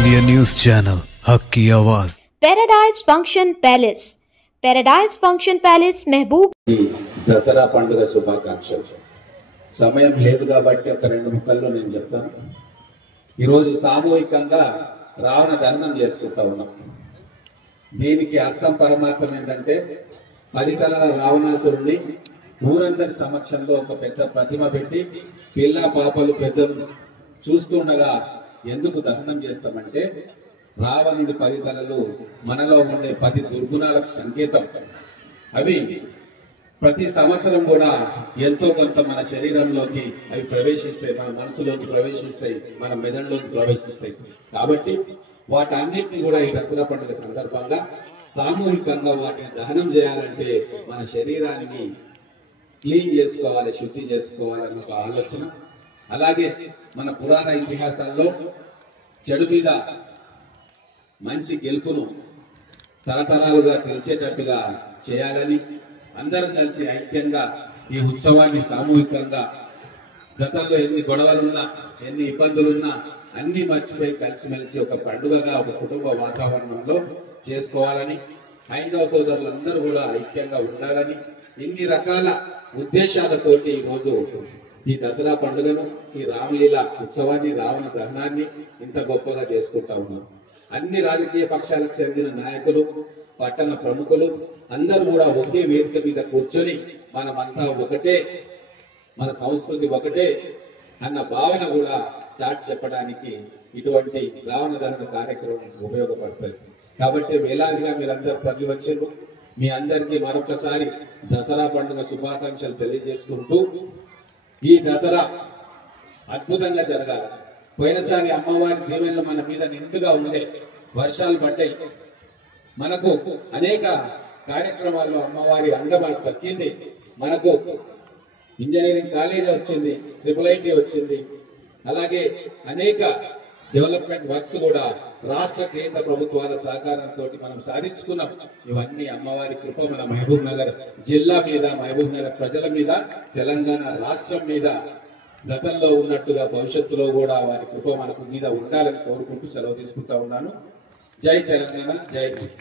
India news channel हक की आवाज़। Paradise function palace, paradise function palace महबूब దసరా పండుగ శుభాకాంక్షలు. సమయం లేదు కాబట్టి ఒక రెండు ముక్కల్లో నేను చెప్తాను. ఈరోజు సామూహికంగా రావణ దహనం చేసుకుంటా ఉన్నాం. దీనికి అర్థం పరమార్థం ఏంటంటే 10 తలల రావణాసురుడిని ఊరందరి సమక్షంలో ఒక పెద్ద ప్రతిమ పెట్టి పిల్ల పాపలు పెద్దలు చూస్తుండగా ఎందుకు దహనం చేస్తామంటే రావణుడి 10 తలలు మనలో ఉండే 10 దుర్గుణాలకు సంకేతం. అవి ప్రతి సంవత్సరం కూడా ఎంతో కొంత మన శరీరంలోకి అవి ప్రవేశిస్తాయి, మన మనసులోకి ప్రవేశిస్తాయి, మన మెదడులోకి ప్రవేశిస్తాయి. కాబట్టి వాటన్నిటిని కూడా ఈ దసరా పండుగ సందర్భంగా సామూహికంగా వాటిని దహనం చేయాలంటే మన శరీరాన్ని క్లీన్ చేసుకోవాలి, శుద్ధి చేసుకోవాలన్న ఒక ఆలోచన. అలాగే మన పురాణ ఇతిహాసాల్లో చెడు మీద మంచి గెలుపును తరతరాలుగా తెలిసేటట్టుగా చేయాలని అందరూ కలిసి ఐక్యంగా ఈ ఉత్సవాన్ని సామూహికంగా గతంలో ఎన్ని గొడవలున్నా ఎన్ని ఇబ్బందులున్నా అన్ని మర్చిపోయి కలిసిమెలిసి ఒక పండుగగా ఒక కుటుంబ వాతావరణంలో చేసుకోవాలని హైందవ సోదరులందరూ కూడా ఐక్యంగా ఉండాలని ఇన్ని రకాల ఉద్దేశాలతోటి ఈరోజు ఈ దసరా పండుగను, ఈ రామలీల ఉత్సవాన్ని, రావణ దహనాన్ని ఇంత గొప్పగా చేసుకుంటా ఉన్నాం. అన్ని రాజకీయ పక్షాలకు చెందిన నాయకులు, పట్టణ ప్రముఖులు అందరూ కూడా ఒకే వేదిక మీద కూర్చొని మనమంతా ఒకటే, మన సంస్కృతి ఒకటే అన్న భావన కూడా చాటి చెప్పడానికి ఇటువంటి రావణ దహన కార్యక్రమం ఉపయోగపడుతుంది. కాబట్టి వేలాదిగా మీరందరూ తరలి వచ్చారు. మీ అందరికీ మరొకసారి దసరా పండుగ శుభాకాంక్షలు తెలియజేసుకుంటూ ఈ దసరా అద్భుతంగా జరగాలి. పోయినసారి అమ్మవారి దీవెనలు మన మీద నిండుగా ఉండే, వర్షాలు పడ్డాయి, మనకు అనేక కార్యక్రమాల్లో అమ్మవారి అండబలం దక్కింది. మనకు ఇంజనీరింగ్ కాలేజ్ వచ్చింది, IIIT వచ్చింది, అలాగే అనేక డెవలప్మెంట్ వర్క్స్ కూడా రాష్ట్ర కేంద్ర ప్రభుత్వాల సహకారంతో మనం సాధించుకున్నాం. ఇవన్నీ అమ్మవారి కృప మన మహబూబ్ నగర్ జిల్లా మీద, మహబూబ్ నగర్ ప్రజల మీద, తెలంగాణ రాష్ట్రం మీద గతంలో ఉన్నట్టుగా భవిష్యత్తులో కూడా వారి కృప మనకు మీద ఉండాలని కోరుకుంటూ సెలవు తీసుకుంటా ఉన్నాను. జై తెలంగాణ, జై హింద్.